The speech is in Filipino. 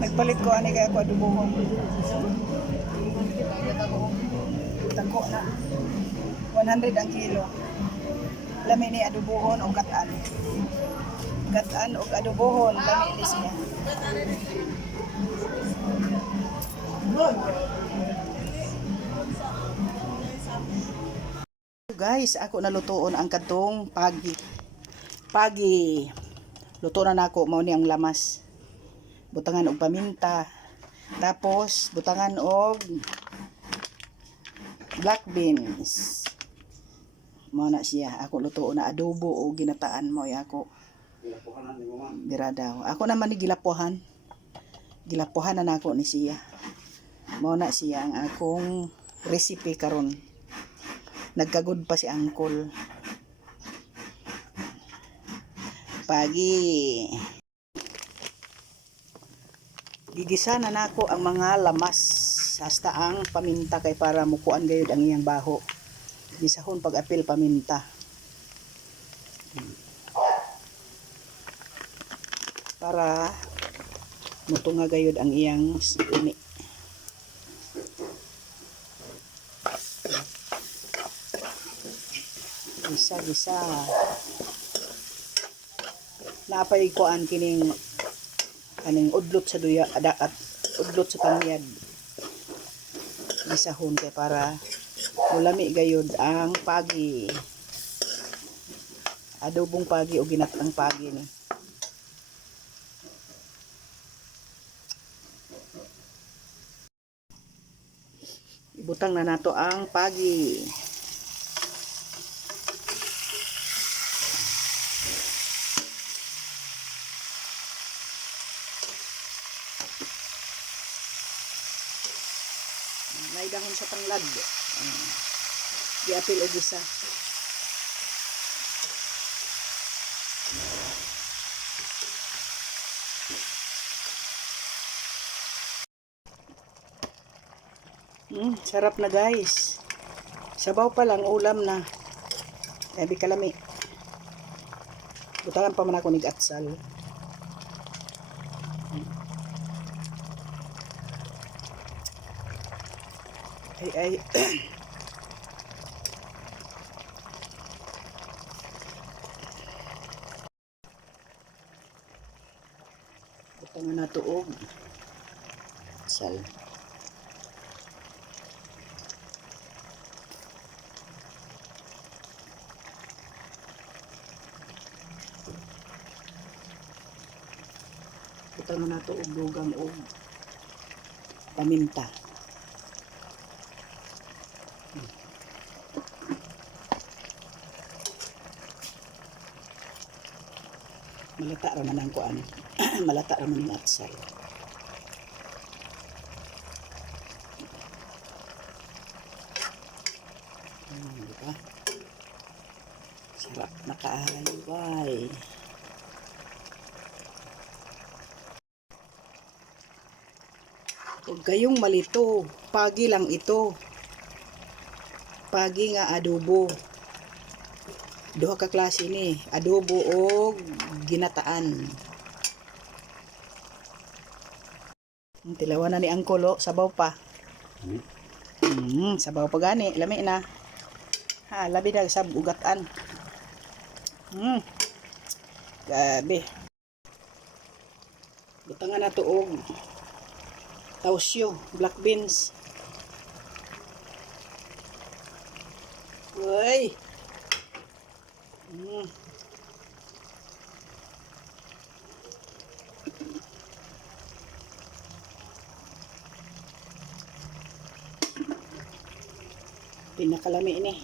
Nagpalit ko ani kaya ko adubohon. Dako na. 100 ang kilo. Lami ni adubohon o gatan. Gatan o adubohon, lami ni siya. Guys, ako nalutoon ang katong pagi. Pagi. Luto na nako, mao ni ang lamas. Butangan og paminta. Tapos butangan og black beans. Mao na siya. Ako lutoon na adobo o ginataan mo ako. Dira daw. Ako naman ni gilapuhan. Gilapuhan na nako ni siya. Mao na siya ang akong recipe karon. Nagkagod pa si Angkol. Pagi. Gigisa na nako ang mga lamas hasta ang paminta kay para mukuan gayud ang iyang baho. Gisahon pag apil paminta. Para mutunga gayud ang iyang ini. Gisa. Napay kuan kining aning udlot sa duya at udlot sa tanyag. Gisahon kay para mulami gayud ang pagi. Adobong pagi o ginatang pagi ni. Ibutang na nato ang pagi. Naidahon sa tanglad. Giapil og isa. Sarap na guys. Sabaw pa lang ulam na. Sabi kalami. Butangan pa man ako nig atsal. Ay. Butangan na tuog. Atsal. Butangan na tuog dugang og paminta. Malata ra man ang kuan. Malata ra man ang atsal. Diba? Sarap na kaayo, bay. Huwag kayong malito. Pagi lang ito. Pagi nga adobo. Duha ka klase ni, adobo o ginataan. Tilawan na ni Angkol, sabaw pa. Sabaw pa gani, lami na. Ha, labi na sa ugatan. Gabi. Butangan na to og tausyo, black beans. Uy. Pinakalami ini.